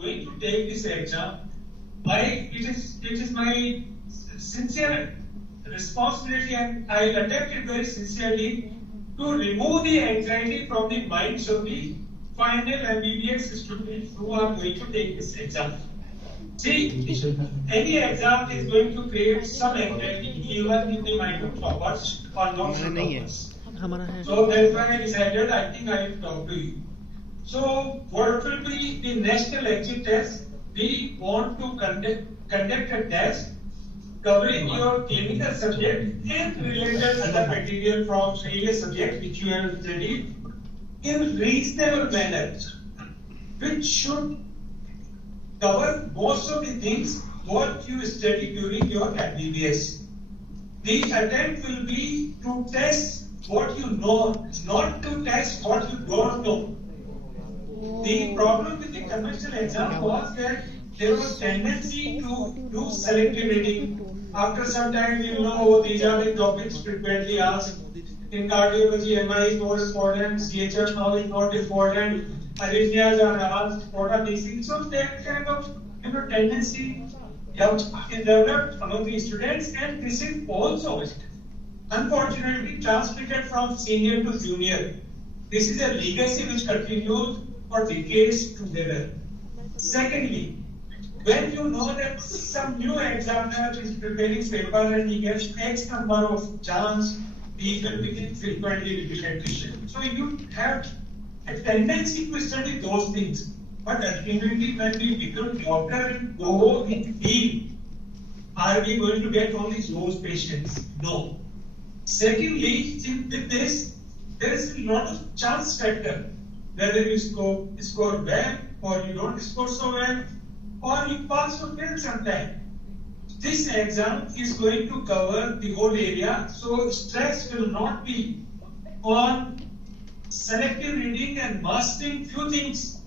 going to take this exam, it is my sincere responsibility, and I will attempt it very sincerely to remove the anxiety from the minds of the final MBBS students who are going to take this exam. See, any exam is going to create some anxiety even in the mind of toppers or not toppers. So that's why I decided I think I will talk to you. So what will be the national exit test? We want to conduct a test covering your clinical subject and related other material from previous subject which you have studied in reasonable manner, which should cover most of the things what you study during your MBBS. The attempt will be to test what you know, not to test what you don't know. The problem with the conventional exam was that there was tendency to do selective reading. After some time, you know, these are the topics frequently asked. In cardiology, MI is more important, CHF now is not important, arrhythmias are asked, what are these things? So that kind of tendency is developed among the students, and this is also unfortunately transmitted from senior to junior. This is a legacy which continues for decades together. Secondly, when you know that some new examiner is preparing paper and he gets X number of chance, he will begin frequently repeated question. So you have a tendency to study those things. But ultimately, when we become doctor and go in field, are we going to get only those patients? No. Secondly, with this, there is a lot of chance factor. Whether you score well or you don't score so well, or you pass or fail sometime. This exam is going to cover the whole area, so stress will not be on selective reading and mastering few things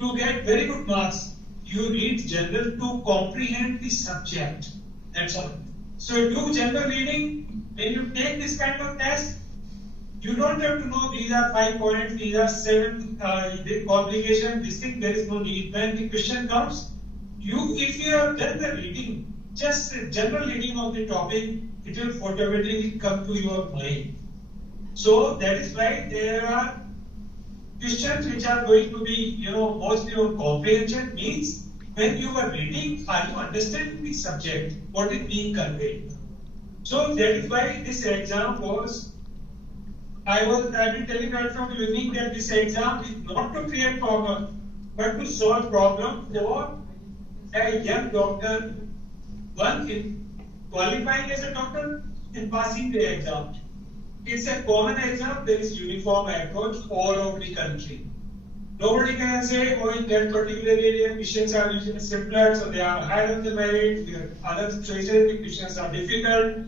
to get very good marks. You read general to comprehend the subject. That's all. So do general reading. When you take this kind of test, you don't have to know these are 5 points, these are 7 complications, this thing, there is no need. When the question comes, if you have done the reading, just general reading of the topic, it will automatically come to your mind. So that is why there are questions which are going to be, mostly on comprehension. Means when you are reading, are you understanding the subject? What is being conveyed? So that is why this exam was. I've been telling right from the beginning that this exam is not to create problem, but to solve problem for a young doctor, one in qualifying as a doctor and passing the exam. It's a common exam, there is uniform approach all over the country. Nobody can say, oh, in that particular area, questions are usually simpler, so they are higher on the merit, other choices, the questions are difficult.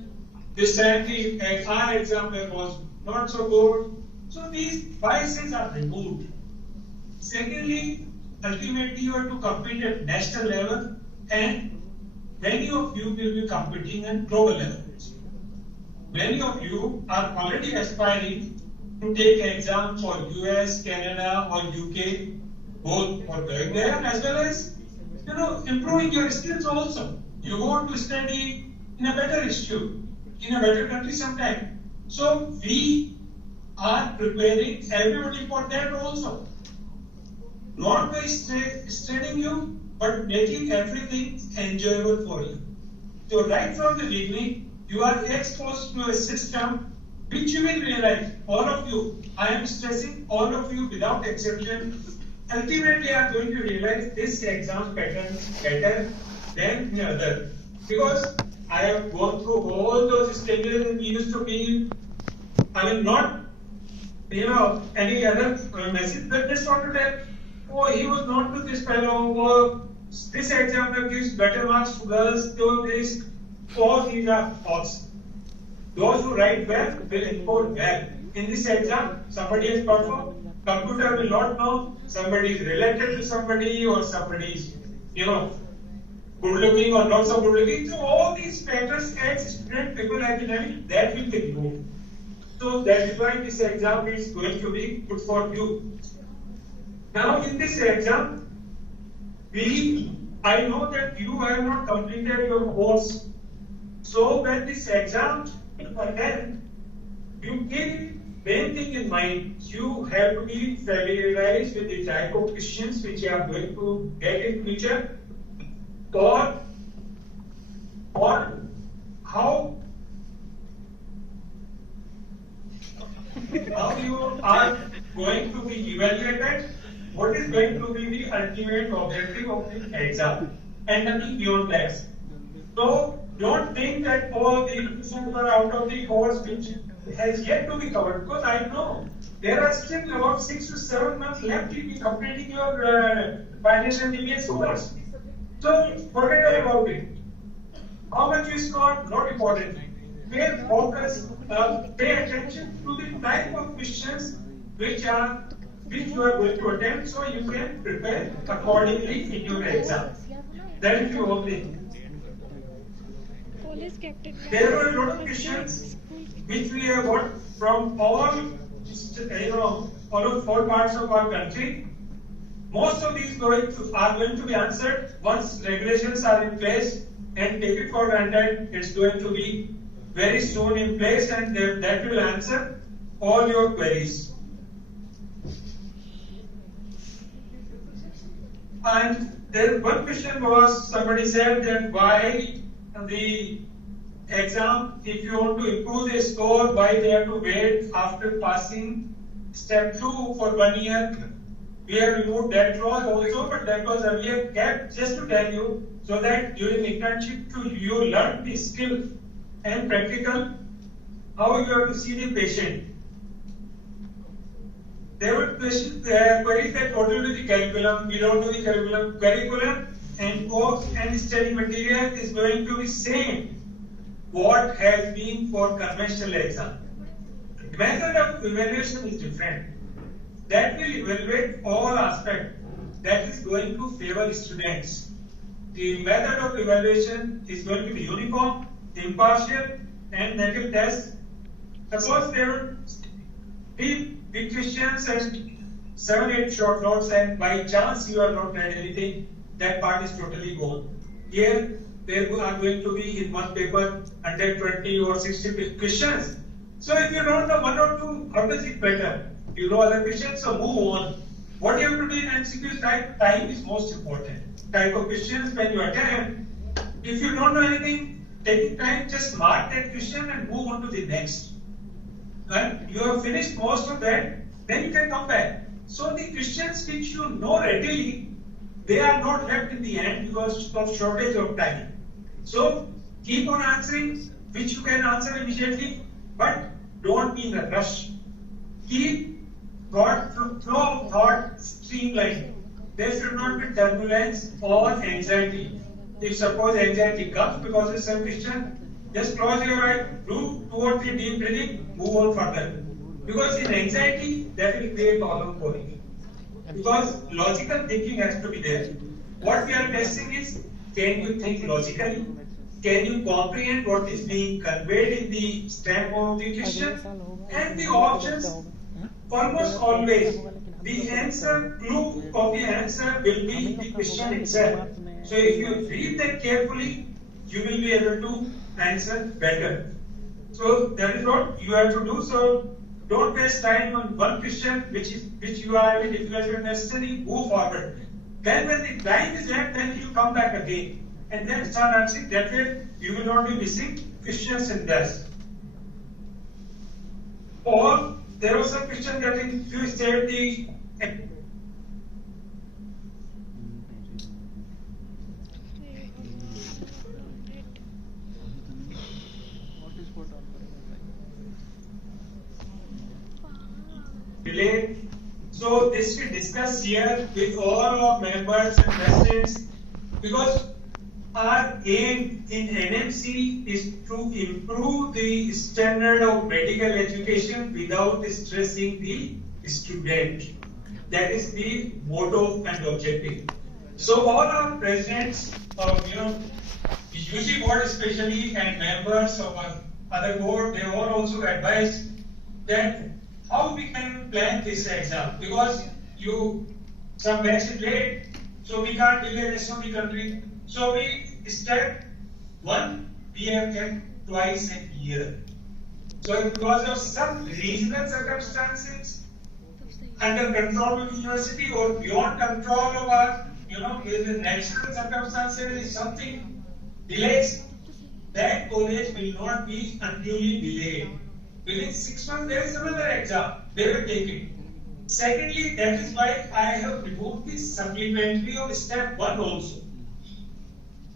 This time the our exam was not so good. So these biases are removed. Secondly, ultimately you have to compete at national level, and many of you will be competing at global level. Many of you are already aspiring to take exam for US, Canada or UK, both for going there as well as improving your skills also. You want to study in a better institute, in a better country sometime. So we are preparing everybody for that also. Not by studying you, but making everything enjoyable for you. So right from the beginning, you are exposed to a system which you will realize, all of you, I am stressing all of you without exception, ultimately are going to realize this exam pattern better than the other. Because I have gone through all those stages and used to be, not, any other message, but just want to tell, oh, he was not to this fellow, or this examiner gives better marks to girls, so this, all these are false. Those who write well will encode well. In this exam, somebody has performed, computer will not know, somebody is related to somebody, or somebody is, good looking or not so good looking. So all these factors as student people have been having, that will be removed. So that is why this exam is going to be good for you. Now in this exam, I know that you have not completed your course. So when this exam attend, you keep main thing in mind. You have to be familiarized with the type of questions which you are going to get in future, or how you are going to be evaluated, what is going to be the ultimate objective of the exam, and nothing beyond that. So don't think that the questions are out of the course which has yet to be covered, because I know there are still about 6 to 7 months left in completing your financial MBBS course. So forget about it. How much you score, not important. Pay focus, pay attention to the type of questions which you are going to attempt, so you can prepare accordingly in your exam. That is the whole thing. There were a lot of questions which we have got from all parts of our country. Most of these are going to be answered once regulations are in place, and take it for granted it's going to be very soon in place, and that will answer all your queries. And there one question was, somebody said that why the exam, if you want to improve the score, why they have to wait after passing step 2 for 1 year. We have removed that clause also, but that was earlier kept just to tell you, so that during internship you learn the skill and practical how you have to see the patient. There were queries that total to the curriculum. We don't do the curriculum and course and study material is going to be same what has been for conventional exam. The method of evaluation is different. That will evaluate all aspects that is going to favor students. The method of evaluation is going to be uniform, impartial, and negative test. Suppose there are 3 big questions and 7-8 short notes, and by chance you are not read anything, that part is totally gone. Here, there are going to be in one paper 120 or 60 questions. So if you don't know 1 or 2, how does it better? You know other questions, so move on. What you have to do in MCQ time is most important. Type of questions when you attempt. If you don't know anything, taking time, just mark that question and move on to the next. When you have finished most of that, then you can come back. So the questions which you know readily, they are not left in the end because of shortage of time. So keep on answering, which you can answer immediately, but don't be in a rush. Keep flow of thought streamlined. There should not be turbulence or anxiety. If suppose anxiety comes because of some question, just close your eyes, do 2 or 3 deep breathing, move on further. Because in anxiety, that will create problem for you. Because logical thinking has to be there. What we are testing is, can you think logically? Can you comprehend what is being conveyed in the stamp of the question? And the options, almost always, the answer, clue of the answer will be the question itself. So if you read that carefully, you will be able to answer better. So that is what you have to do. So don't waste time on one question which you are having difficulty to understanding. Move forward. Then when the time is left, then you come back again and then start answering. That way you will not be missing questions in this. Or there was a question that if you state the relate. So this we discuss here with all our members and residents, because our aim in NMC is to improve the standard of medical education without stressing the student. That is the motto and objective. So all our presidents of UG board especially and members of our other board, they all also advise that how we can plan this exam, because some batch is late, So we can't delay rest of the country. So we step one, we have kept twice a year. So because of some regional circumstances, under control of the university or beyond control of our, the national circumstances, if something delays, that college will not be unduly delayed. Within 6 months, there is another exam. They will take it. Secondly, that is why I have removed the supplementary of step 1 also.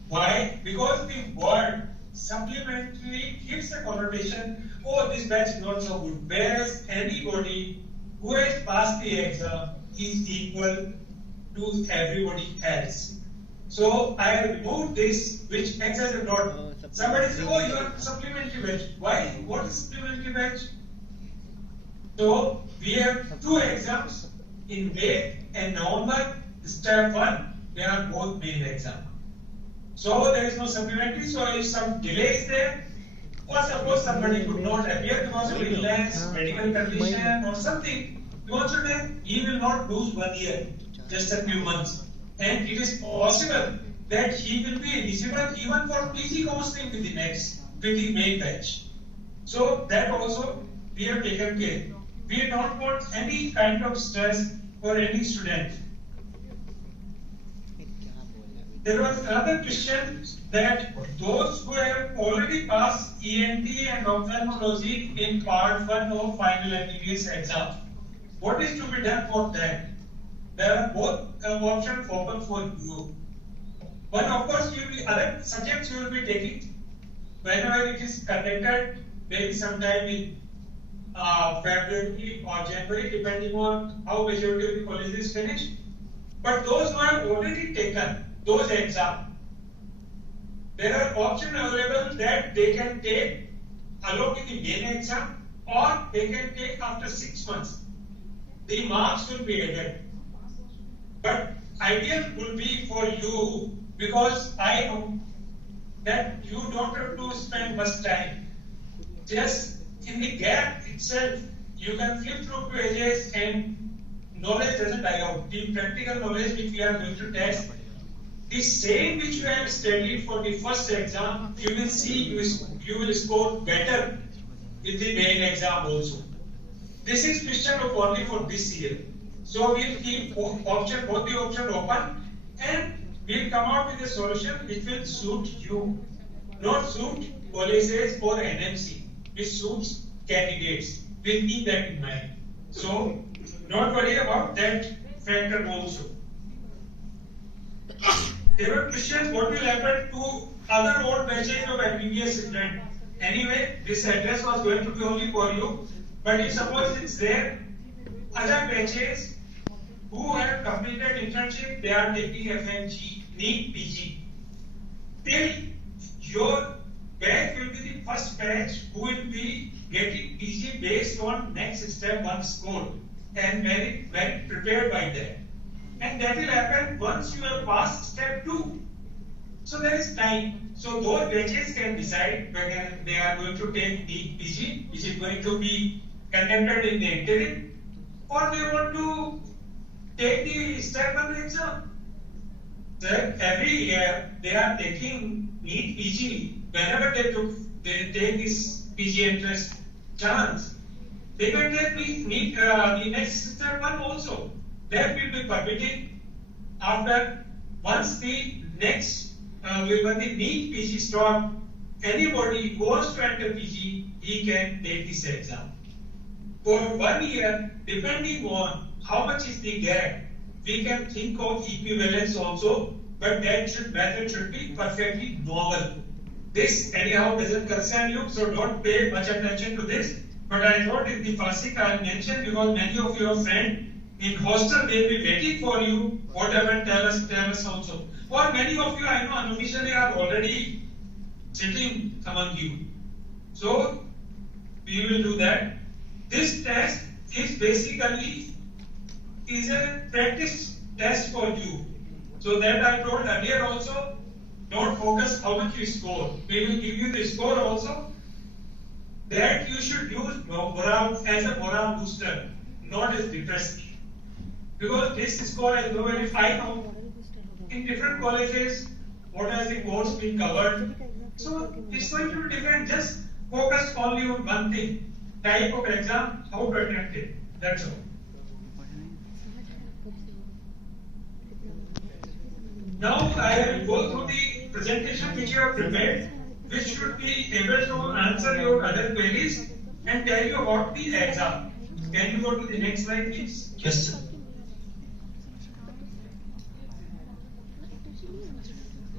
Why? Because the word supplementary gives a connotation, oh, this batch is not so good. Whereas anybody who has passed the exam is equal to everybody else. So I have removed this, which acts as a dot. Somebody says, oh, you are supplementary batch. Why? What is supplementary batch? So we have 2 exams in May and November. Step 1, they are both main exam. So there is no supplementary. So if some delay is there, or suppose somebody could not appear because of illness, medical condition, or something, then he will not lose 1 year, just a few months. And it is possible that he will be eligible even for PG counseling with the main batch. So that also we have taken care. We don't want any kind of stress for any student. There was another question that those who have already passed ENT and ophthalmology in part 1 of final MBBS exam, what is to be done for that? There are both options open for you. One, of course, other subjects you will be taking whenever it is conducted, maybe sometime in February or January, depending on how majority of the college is finished. But those who have already taken those exams, there are options available that they can take along with the main exam, or they can take after 6 months. The marks will be added. But ideal will be for you, because I know that you don't have to spend much time. Just in the gap itself, you can flip through pages and knowledge doesn't die out. The practical knowledge which we are going to test, the same which you have studied for the first exam, you will see you will score better with the main exam also. This is question of only for this year. So we'll keep both the options open, and we'll come out with a solution which will suit you, not suit colleges or NMC, which suits candidates. We'll keep that in mind. So don't worry about that factor also. There were questions what will happen to other old batches of MBBS students. Anyway, this address was going to be only for you, but if suppose it's there, other batches who have completed internship, they are taking FMG, NEET PG. Till your batch will be the first batch who will be getting PG based on next step 1 score and very prepared by that. And that will happen once you have passed step 2. So there is time. So those batches can decide whether they are going to take NEET PG, which is going to be conducted in the interim, or they want to take the step 1 exam. So every year they are taking NEET PG. Whenever they take this PG entrance chance, they can take the next step 1 also. That will be permitted after once the next when the NEET PG start. Anybody who wants to enter PG, he can take this exam. For 1 year, depending on how much is the gap, we can think of equivalence also, but that method should be perfectly normal. This anyhow doesn't concern you, so don't pay much attention to this. But I thought in the Fasik I mentioned, because many of your friends in hostel they will be waiting for you. Whatever tell us also. Or many of you I know unofficially are already sitting among you. So we will do that. This test is basically a practice test for you. So that I told earlier also, don't focus how much you score. We will give you the score also. That you should use morale as a morale booster, not as depressing. Because this score is very high now. in different colleges, what has the course been covered. So it's going to be different. Just focus only on one thing, type of exam, how to attempt it. That's all. Now I will go through the presentation which you have prepared, which should be able to answer your other queries and tell you about the exam. Can you go to the next slide, please? Yes, sir.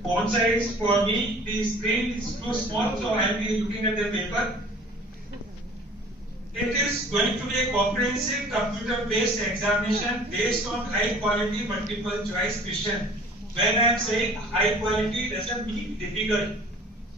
Font size for me, the screen is too small, so I will be looking at the paper. It is going to be a comprehensive computer-based examination based on high-quality multiple choice question. When I am saying high quality, doesn't mean difficult.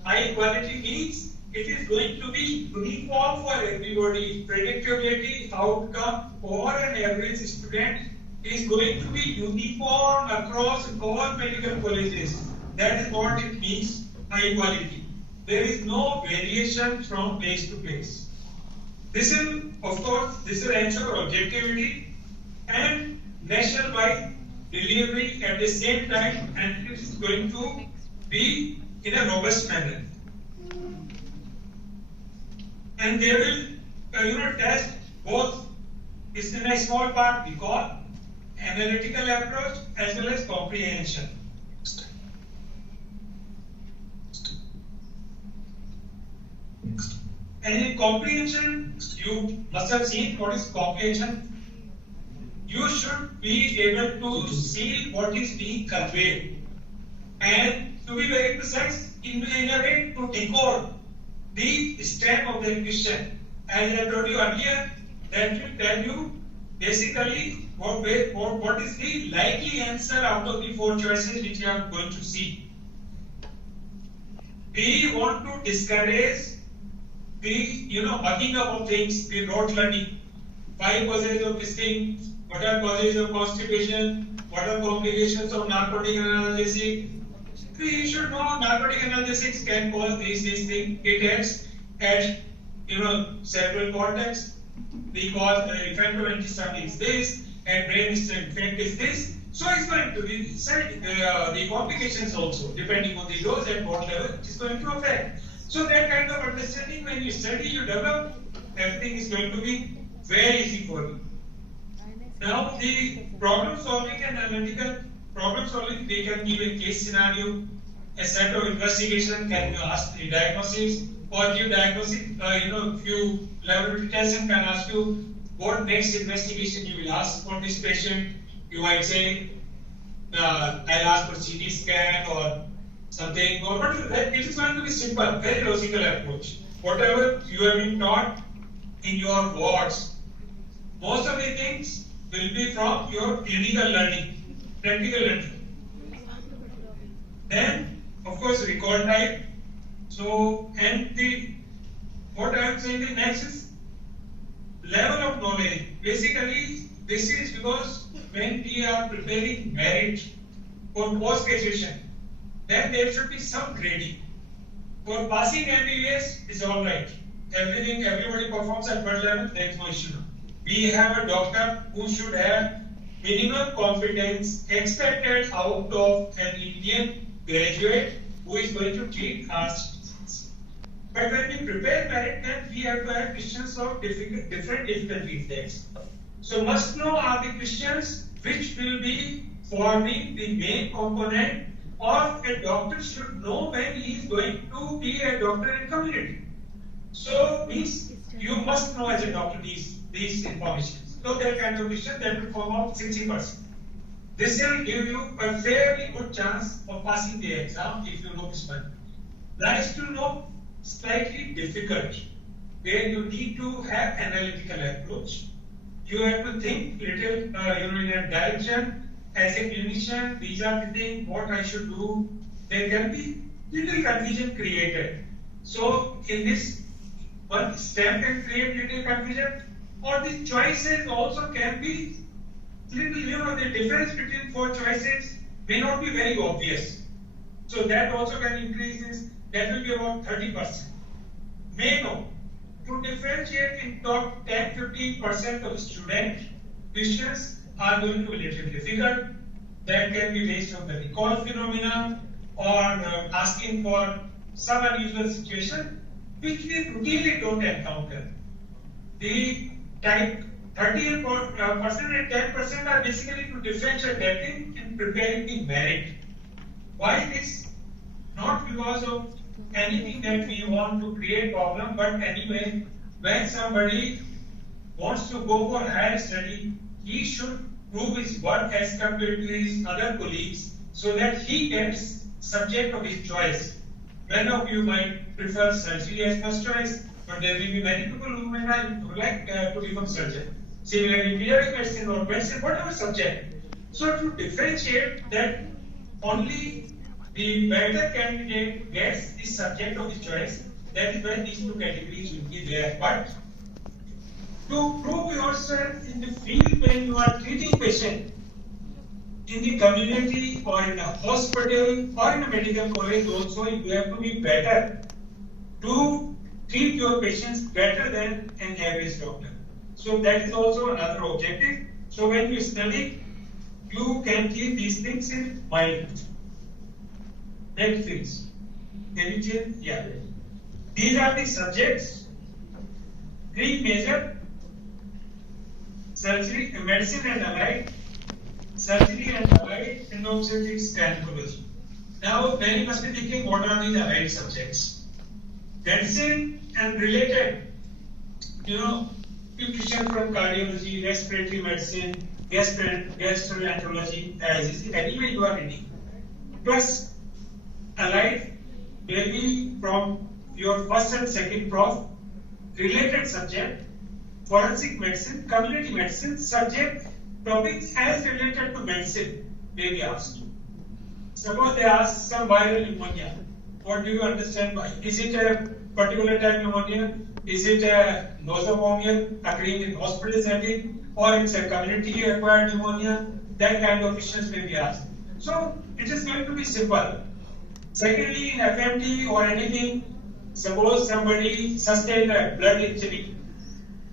High quality means it is going to be uniform for everybody. Predictability, outcome for an average student is going to be uniform across all medical colleges. That is what it means, high quality. There is no variation from place to place. This will, of course, this will ensure objectivity and nationwide delivery at the same time, and it is going to be in a robust manner. And they will, test both. It's in a small part we call analytical approach as well as comprehension. And in comprehension, you must have seen what is comprehension. You should be able to see what is being conveyed, and to be very precise, in a way to decode the stem of the question. As I told you earlier, that will tell you basically what is the likely answer out of the 4 choices which you are going to see. We want to discourage the mucking up of things, the rote learning. 5 causes of this thing. What are causes of constipation? What are complications of narcotic analgesic? We should know narcotic analgesics can cause these things. It acts at cerebral cortex. The cause effect of antihistamine is this, and brain effect is this. So it's going to be the complications also, depending on the dose and what level it is going to affect. So that kind of understanding, when you study, you develop, everything is going to be very easy for you. Now, the problem solving and analytical problem solving, they can give a case scenario, a set of investigation, can you ask the diagnosis, or give diagnosis, few laboratory tests and can ask you what next investigation you will ask for this patient. You might say, I'll ask for CT scan or something, but it is going to be simple, very logical approach. Whatever you have been taught in your wards, most of the things will be from your clinical learning, practical learning. Then, of course, record type. So, and what I am saying the next is level of knowledge. Basically, this is because when we are preparing merit for post-graduation, then there should be some grading. For passing MBBS is all right. Everybody performs at bird level, there is no issue. We have a doctor who should have minimum competence expected out of an Indian graduate who is going to treat heart disease. But when we prepare merit, then we have to have questions of different difficulty index. So must know are the questions which will be forming the main component, or a doctor should know when he is going to be a doctor in community. So means you must know as a doctor these information. So that kind of question that will form out 60%. This will give you a fairly good chance of passing the exam if you know this one. Last to know slightly difficult, where you need to have analytical approach. You have to think little in a direction. As a clinician, these are the things what I should do. There can be little confusion created. So in this one step can create little confusion, or the choices also can be little, the difference between 4 choices may not be very obvious. So that also can increase this. That will be about 30%. May know. To differentiate in top 10-15% of student questions are going to be little difficult. That can be based on the recall phenomena or asking for some unusual situation which we routinely don't encounter. The type 38% and 10% are basically to differential testing in preparing the merit. Why this? Not because of anything that we want to create problem, but anyway, when somebody wants to go for higher study, he should prove his work as compared to his other colleagues so that he gets subject of his choice. Many of you might prefer surgery as first choice, but there will be many people who may not like to become surgeon. Similarly, pediatric medicine or medicine, whatever subject. So to differentiate that, only the better candidate gets the subject of his choice. That is why these two categories will be there. But to prove yourself in the field when you are treating patient in the community or in a hospital or in a medical college also, you have to be better to treat your patients better than an average doctor. So that is also another objective. So when you study, you can keep these things in mind. Next things. Can you change? Yeah. These are the subjects. Three major: surgery, medicine and allied, surgery and allied, endobstetrics, gynecology. Now, many must be thinking, what are these allied subjects? Medicine and related, nutrition from cardiology, respiratory medicine, gastroenterology, as anyway you are reading. Plus, allied may be from your first and second prof, related subject, forensic medicine, community medicine, subject, topics as related to medicine may be asked. Suppose they ask some viral pneumonia. What do you understand by? Is it a particular type pneumonia? Is it a nosocomial occurring in hospital setting? Or it's a community acquired pneumonia? That kind of questions may be asked. So it is going to be simple. Secondly, in FMT or anything, suppose somebody sustained a blood injury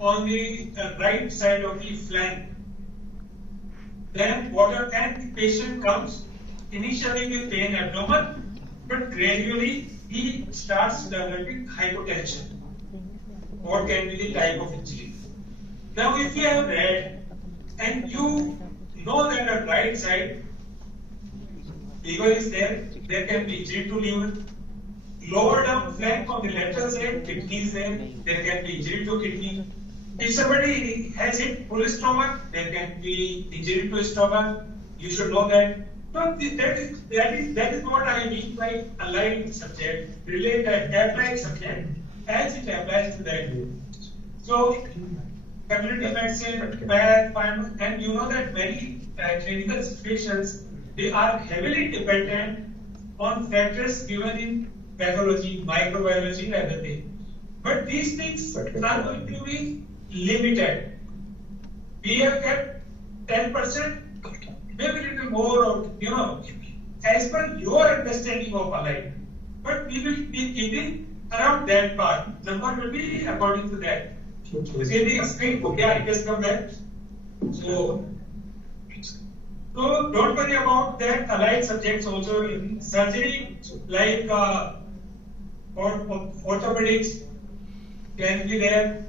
on the right side of the flank. Then and the patient comes initially with pain abdomen, but gradually he starts developing hypotension. What can be the type of injury? Now, if you have read and you know that the right side liver is there can be injury to liver. Lower down flank on the lateral side, kidney is there can be injury to kidney. If somebody has hit full stomach, there can be injury to stomach. You should know that. So that is what I mean by allied subject, related applied subject, as it applies to that. So community medicine, and you know that many clinical situations, they are heavily dependent on factors given in pathology, microbiology, and other things. But these things are going to be limited. We have kept 10%, maybe a little more, or as per your understanding of allied. But we will be keeping around that part. Number will be according to that. So it has come back. So don't worry about that. Allied subjects also in surgery, like orthopedics can be there.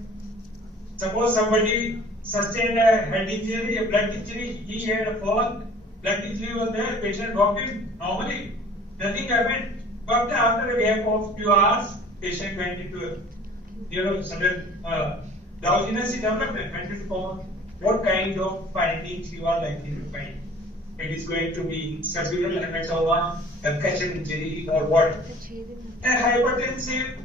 Suppose somebody sustained a head injury, a blood injury, he had a fall, blood injury was there, patient walked in normally, nothing happened. But after a gap of few hours, patient went into sudden drowsiness development. What kind of findings you are likely to find? It is going to be cerebral hematoma, concussion injury, or what? A hypertensive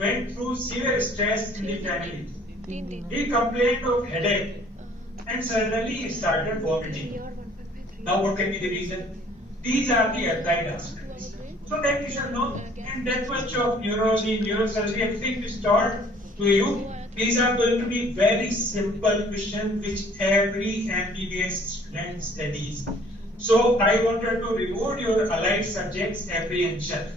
went through severe stress in the family. He complained of headache and suddenly he started vomiting. Now what can be the reason? These are the applied aspects. So that you should know, and that much of neurology, neurosurgery, everything is taught to you. These are going to be very simple questions which every MBBS student studies. So I wanted to remove your allied subjects apprehension.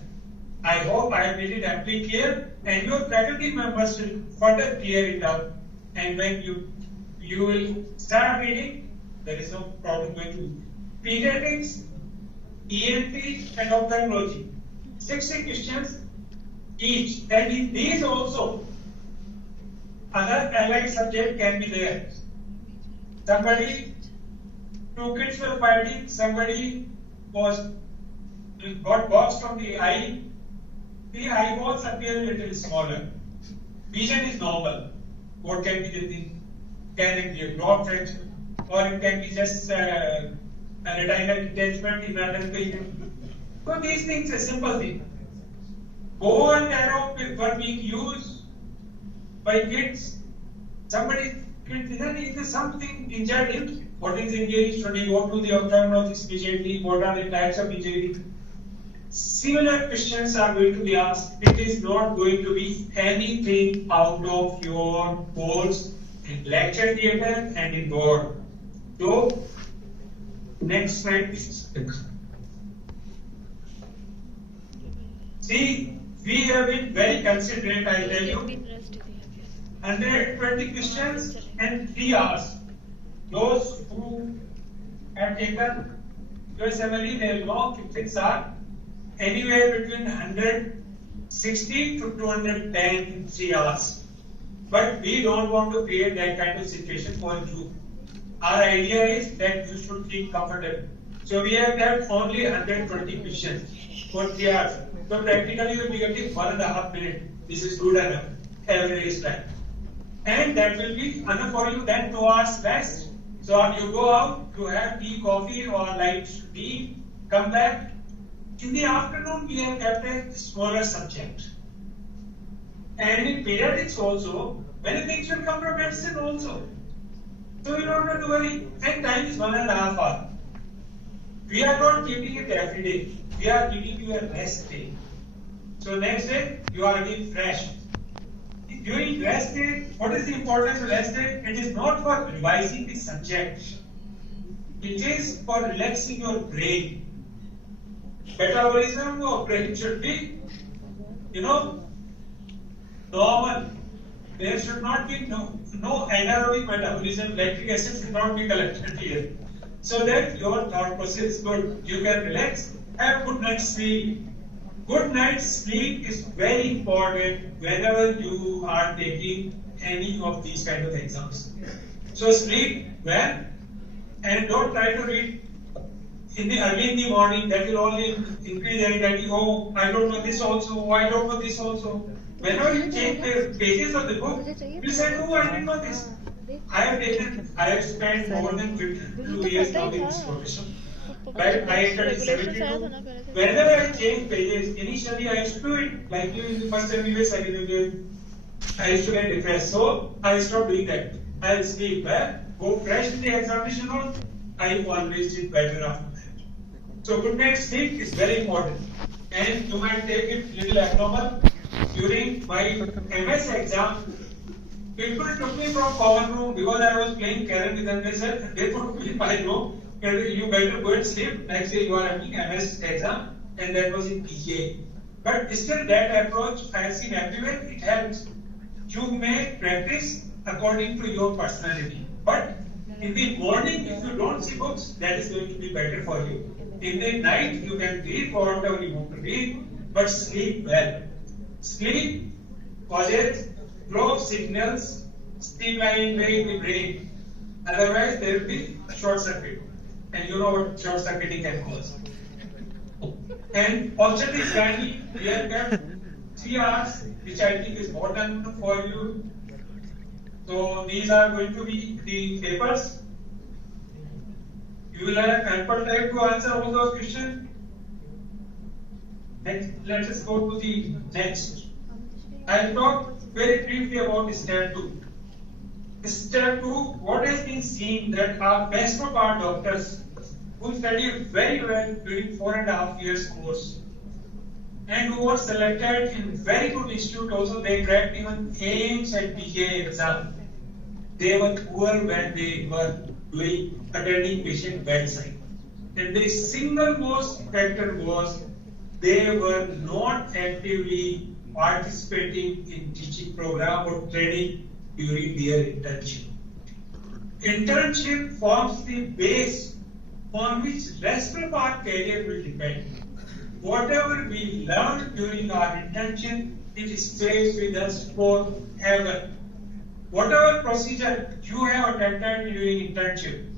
I hope I have made it amply clear, and your faculty members will further clear it up. And when you will start reading, there is no problem going to pediatrics, ENT and ophthalmology. 60 questions each, and in these also other allied subject can be there. Somebody, two kids were fighting, somebody got boxed from the eye balls appear a little smaller. Vision is normal. What can be the thing? Can it be a glaucoma fracture? Or it can be just a retinal detachment in another patient. So these things are simple things. Bow and arrow were being used by kids. Somebody, is there something injured him? What is injury? Should he go to the ophthalmologist immediately? What are the types of injury? Similar questions are going to be asked. It is not going to be anything out of your course in lecture theatre and in board. So, next slide please. See, we have been very considerate, I tell you. 120 questions and 3 hours. Those who have taken USMLE, their long questions are anywhere between 160 to 210 in 3 hours. But we don't want to create that kind of situation for you. Our idea is that you should feel comfortable. So we have kept only 120 questions for 3 hours. So practically you will be getting 1.5 minutes. This is good enough. Average time. And that will be enough for you. Then 2 hours rest. So you go out, you have tea, coffee or light tea, come back. In the afternoon, we have kept a smaller subject. And in pediatrics also, many things will come from medicine also. So you don't have to worry. And time is 1.5 hours. We are not keeping it every day. We are giving you a rest day. So next day, you are again fresh. During rest day, what is the importance of rest day? It is not for revising the subject. It is for relaxing your brain. Metabolism of brain should be, normal. There should not be no anaerobic metabolism. Lactic acid should not be collected here. So that your thought process is good. You can relax, have good night's sleep. Good night's sleep is very important whenever you are taking any of these kind of exams. So sleep well and don't try to read early in the morning. That will only increase anxiety. Oh, I don't know this also. I don't know this also. Whenever you change the pages of the book, you say, oh, I didn't know this. I have spent more than 2 years now in this profession. Right? I entered in 72. Whenever I change pages, initially I used to do it like you in the first MBBS, second MBBS. I used to get depressed, so I stopped doing that. I will sleep well, go fresh in the examination hall. I always did better after that. So good night's sleep is very important, and you might take it little abnormal. During my MS exam, people took me from common room because I was playing carrom with them. They said they put me in my room. You better go and sleep. Next day you are having MS exam, and that was in PA. But still, that approach I have seen everywhere. It helps. You may practice according to your personality. But in the morning, if you don't see books, that is going to be better for you. In the night, you can read whatever you want to read, but sleep well. Sleep causes flow of signals streamline in the brain. Otherwise, there will be a short circuit. And you know what short circuiting can cause. And also the journey, we have kept 3 hours, which I think is more than enough for you. So these are going to be the papers. You will have ample time to answer all those questions. Next, let us go to the next. I will talk very briefly about step 2. Step 2, what has been seen that our best of our doctors who studied very well during 4.5 years course and who were selected in very good institute also, they cracked even AIIMS and PGI exam. They were poor when they were attending patient bedside. And the single most factor was they were not actively participating in teaching program or training during their internship. Internship forms the base on which rest of our career will depend. Whatever we learned during our internship, it stays with us forever. Whatever procedure you have attended during internship,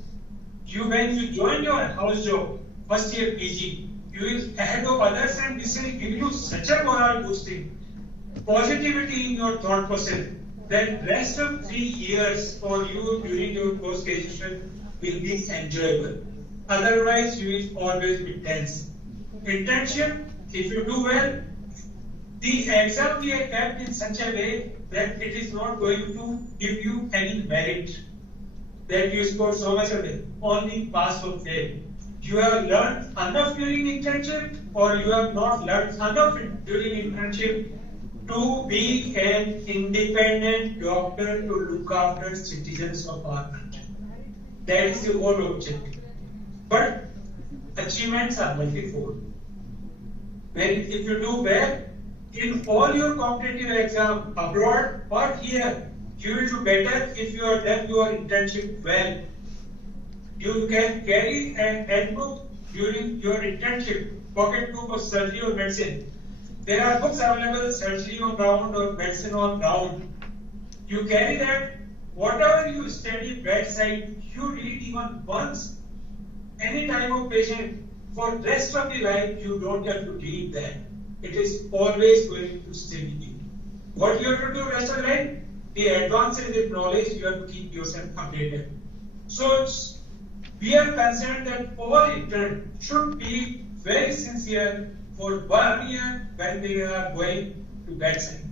when you join your house job, first year PG, you will ahead of others, and this will give you such a moral boosting, positivity in your thought process, that rest of 3 years for you during your post graduation will be enjoyable. Otherwise, you will always be tense. Internship, if you do well, the exam we are kept in such a way that it is not going to give you any merit that you score so much of it, only pass or fail. You have learned enough during internship, or you have not learned enough during internship to be an independent doctor to look after citizens of our country. That is the whole objective. But achievements are multifold. If you do well in all your competitive exams abroad or here, you will do better if you have done your internship well. You can carry an handbook during your internship, pocket book of surgery or medicine. There are books available, surgery on ground or medicine on ground. You carry that. Whatever you study bedside, you read even once. Any type of patient, for the rest of the life, you don't have to read that. It is always going to stay with you. What you have to do rest of the life? The advances in knowledge, you have to keep yourself updated. So we are concerned that all interns should be very sincere for 1 year when they are going to bedside,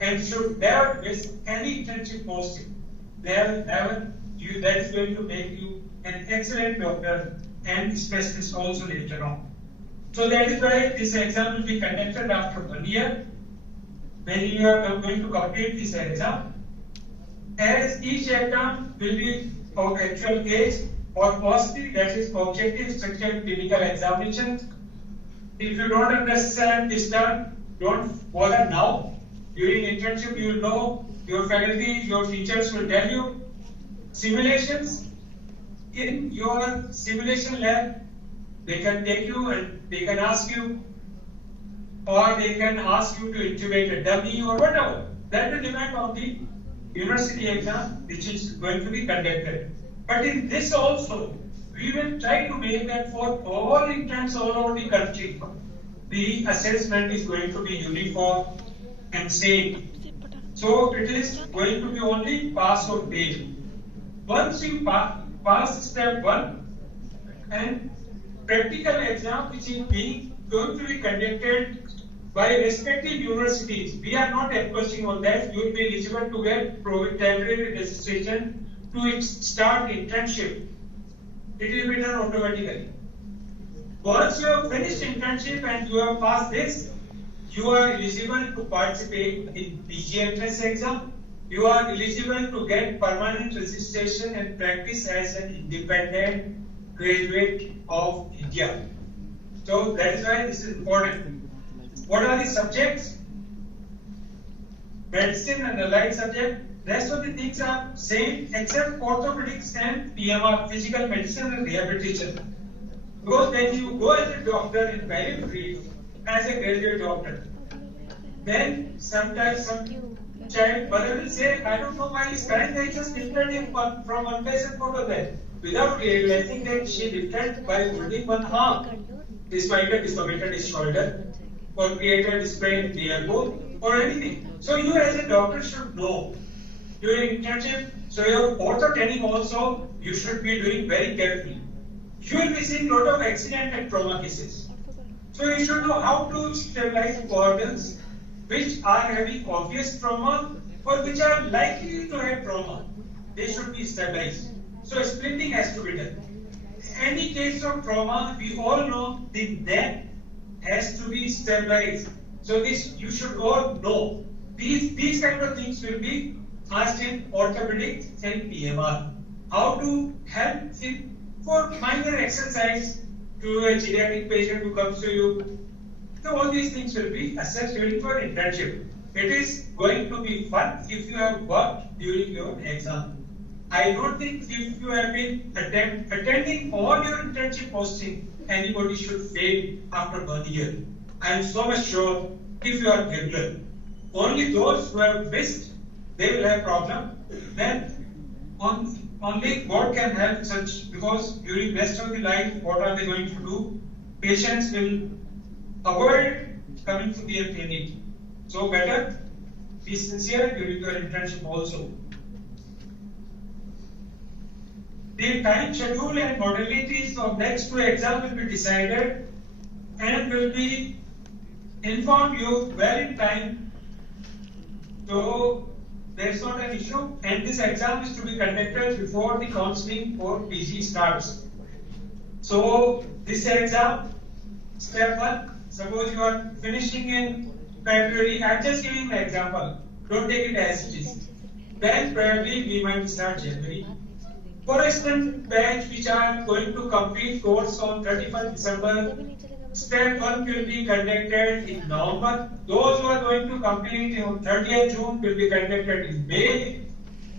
and should never miss any internship posting. Never, that is going to make you an excellent doctor and specialist also later on. So that is why this exam will be conducted after 1 year, when you are going to complete this exam. As each exam will be of actual age or possibly, that is objective structured clinical examination. If you don't understand this term, don't bother now. During internship, you will know, your faculty, your teachers will tell you. Simulations, in your simulation lab, they can take you and they can ask you, or they can ask you to intubate a dummy or whatever. That will depend on the university exam which is going to be conducted. But in this also, we will try to make that for all interns all over the country, the assessment is going to be uniform and same. So it is going to be only pass or fail. Once you pass step 1, and practical exam which is going to be conducted by respective universities. We are not enforcing on that. You will be eligible to get temporary registration to start internship. It will be done automatically. Once you have finished internship and you have passed this, you are eligible to participate in PG entrance exam. You are eligible to get permanent registration and practice as an independent graduate of India. So that is why this is important. What are the subjects? Medicine and allied subject. Rest of the things are same except orthopedics and PMR, physical medicine and rehabilitation. Because when you go as a doctor in medical field, as a graduate doctor, then sometimes some child mother will say, I don't know why his current age is different from one patient photo there. Without realizing that she lifted by holding one arm, dislocated his shoulder, or created a sprain in the elbow, or anything. So you as a doctor should know during internship. So your ortho training also you should be doing very carefully. You will be seeing a lot of accident and trauma cases. So you should know how to stabilize organs which are having obvious trauma or which are likely to have trauma. They should be stabilized. So splitting has to be done. Any case of trauma, we all know the neck has to be stabilized. So this you should all know. These kind of things will be asked in orthopedics and PMR. How to help in for minor exercise to a geriatric patient who comes to you. So all these things will be assessed during your internship. It is going to be fun if you have worked during your exam. I don't think if you have been attending all your internship posting, anybody should fail after 1 year. I am so much sure if you are regular. Only those who have missed, they will have problem. Then only God can help such, because during rest of the life, what are they going to do? Patients will avoid coming to their clinic. So better be sincere during your internship also. The time schedule and modalities of next 2 exams will be decided and will be informed you well in time. So there is not an issue, and this exam is to be conducted before the counseling for PG starts. So this exam, step 1, suppose you are finishing in February. I am just giving an example. Don't take it as it is. Then probably we might start January. For instance, batch which are going to complete course on 31st December, step 1 will be conducted in November. Those who are going to complete on 30th June will be conducted in May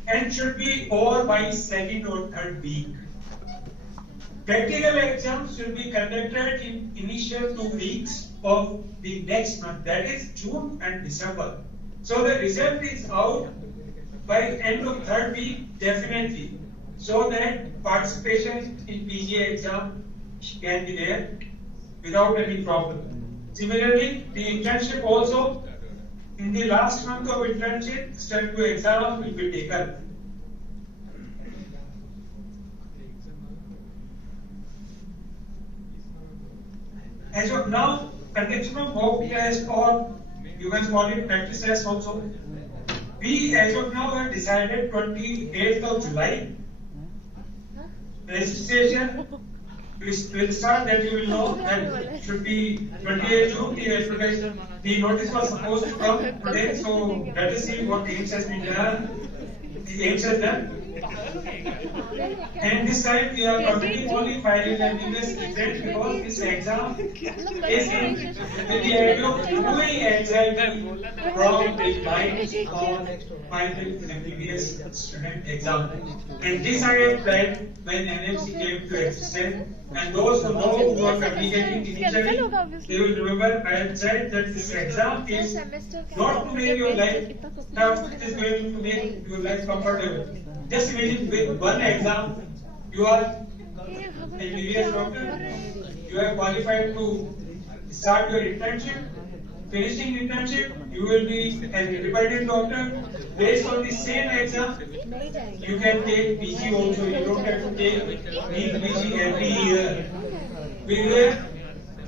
and should be over by 2nd or 3rd week. Practical exams should be conducted in initial 2 weeks of the next month, that is June and December. So the result is out by end of 3rd week definitely, so that participation in PGA exam can be there without any problem. Similarly, the internship also, in the last month of internship, step 2 exam will be taken. As of now, conduction of mock test, or you can call it practice test also, we as of now have decided 28th of July. Registration will start, that you will know, that should be 28th June. The notice was supposed to come today, so let us see what AIIMS has been done. The AIIMS has done. And this time we are already only filing an NMC because this exam is in with the idea of doing exactly from the lines of final MBBS student exam. And this I have planned when NMC came to existence. And those who know, who are communicating initially, they will remember I had said that this exam is not to make your life tough, it is going to make your life comfortable. Just imagine with one exam, you are a MBBS doctor, you are qualified to start your internship, finishing internship, you will be an independent doctor. Based on the same exam, you can take PG also, you don't have to take PG every year.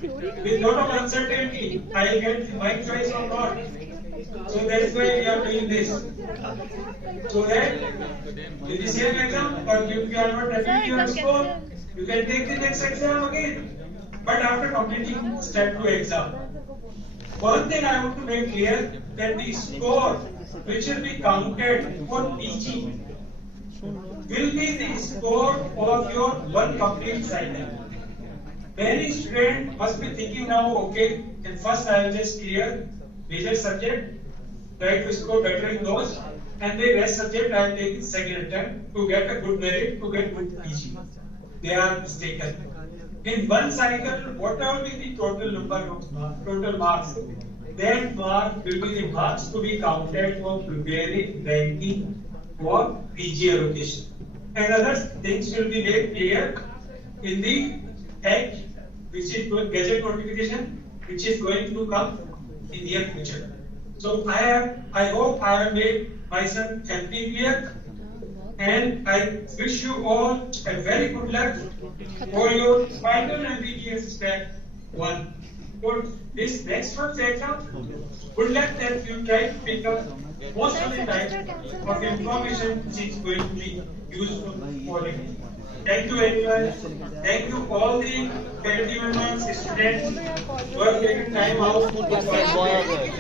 With lot of uncertainty, I get my choice or not. So that's why we are doing this. So that with the same exam, but if you are not happy with your score, you can take the next exam again. But after completing step 2 exam. One thing I want to make clear, that the score which will be counted for PG will be the score of your one complete cycle. Many students must be thinking now, okay, and first I will just clear major subject, try to score better in those, and the rest subject I will take in second attempt to get a good merit, to get good PG. They are mistaken. In one cycle, whatever be the total number of total marks, that mark will be the marks to be counted for preparing ranking for PG allocation. And other things will be made clear in the act, which is gazette notification, which is going to come in near future. So I hope I have made myself amply clear, and I wish you all a very good luck for your final MBBS step 1. For this next month's exam, good luck that you try to pick up most of the time of information which is going to be useful for you. Thank you very much. Thank you all the faculty members, students who have taken time out to participate.